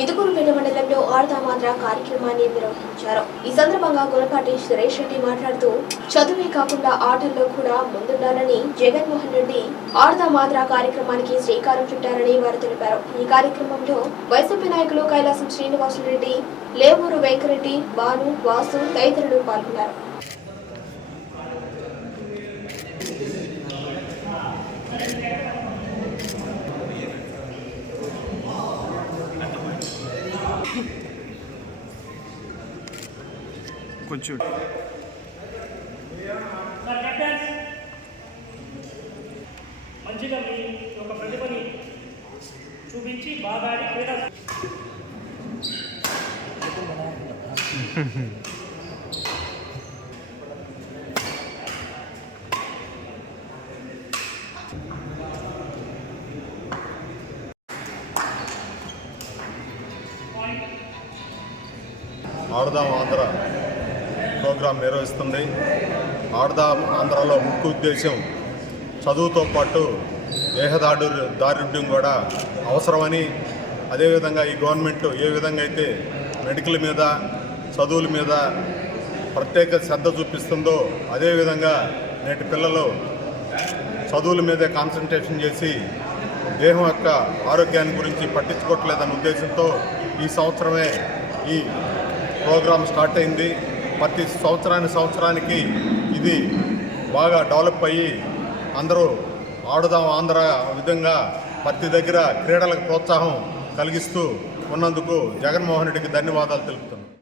ఇదుగురుపేట మండలంలో ఆడదామాద్ర కార్యక్రమాన్ని నిర్వహించారు. ఈ సందర్భంగా గులపాటి సురేష్ రెడ్డి మాట్లాడుతూ చదువే కాకుండా ఆటల్లో కూడా ముందుండాలని జగన్మోహన్ రెడ్డి ఆడదామాద్ర కార్యక్రమానికి శ్రీకారం చుట్టారని వారు తెలిపారు. ఈ కార్యక్రమంలో వైసీపీ నాయకులు కైలాసం శ్రీనివాసులరెడ్డి లేవూరు వెంకరెడ్డి బాను వాసు తదితరులు పాల్గొన్నారు. కొంచెం. మంచిగా మీ యొక్క ప్రతిభని చూపించి బాగా ఆడి క్రీడా ఆడదాం ఆంధ్ర ప్రోగ్రాం నిర్వహిస్తుంది. ఆడదాం ఆంధ్రలో ముఖ్య ఉద్దేశం చదువుతో పాటు దేహదాడు దారుఢ్యం కూడా అవసరమని అదేవిధంగా ఈ గవర్నమెంట్ ఏ విధంగా అయితే మెడికల్ మీద చదువుల మీద ప్రత్యేక శ్రద్ధ చూపిస్తుందో అదేవిధంగా నేటి పిల్లలు చదువుల మీదే కాన్సన్ట్రేషన్ చేసి దేహం యొక్క ఆరోగ్యాన్ని గురించి పట్టించుకోవట్లేదన్న ఉద్దేశంతో ఈ ఈ సంవత్సరమే ఈ ప్రోగ్రాం స్టార్ట్ అయింది. ప్రతి సంవత్సరానికి సంవత్సరానికి ఇది బాగా డెవలప్ అయ్యి అందరూ ఆడుదాం ఆంధ్ర విధంగా ప్రతి దగ్గర క్రీడలకు ప్రోత్సాహం కలిగిస్తూ ఉన్నందుకు జగన్మోహన్ రెడ్డికి ధన్యవాదాలు తెలుపుతున్నాను